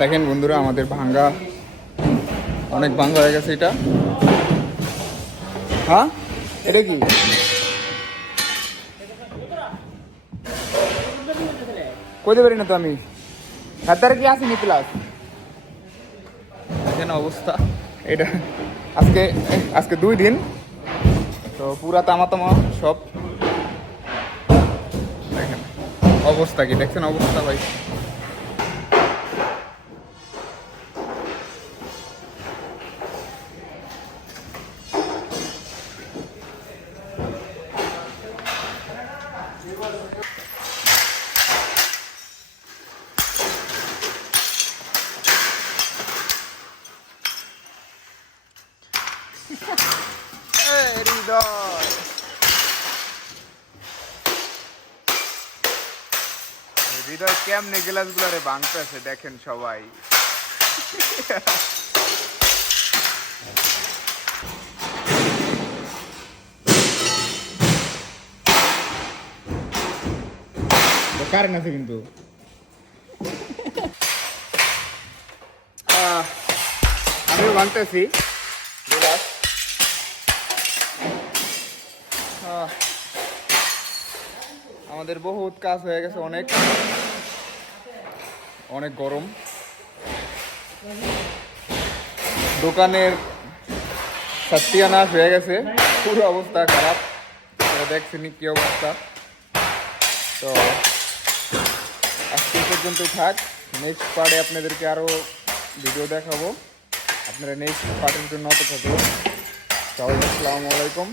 দেখেন বন্ধুরা, আমাদের ভাঙ্গা অনেক ভাঙ্গা হয়ে গেছে। এটা হ্যাঁ, এটা কি কইতে পারি না তো আমি। হাতারে কি আসেনি প্লাস। দেখেন অবস্থা এটা। আজকে আজকে 2 দিন তো পুরা তামা তামা সব। দেখেন অবস্থা কি, দেখছেন অবস্থা ভাই। হৃদয় কেমনে গ্লাস গুলারে ভাঙতেছে দেখেন সবাই। কারেন্ট আছে কিন্তু। আমিও ভাঙতেছি গ্লাস। আমাদের বহুত কাজ হয়ে গেছে, অনেক অনেক গরম। দোকানের সত্যানাশ হয়ে গেছে, পুরো অবস্থা খারাপ। দেখছেনি কি অবস্থা। তো আজকে পর্যন্তই থাক। নেক্সট পার্টে আপনাদেরকে আরও ভিডিও দেখাবো। আপনারা নেক্সট পার্টের জন্য অপেক্ষা করুন। সবাই আসসালামু আলাইকুম।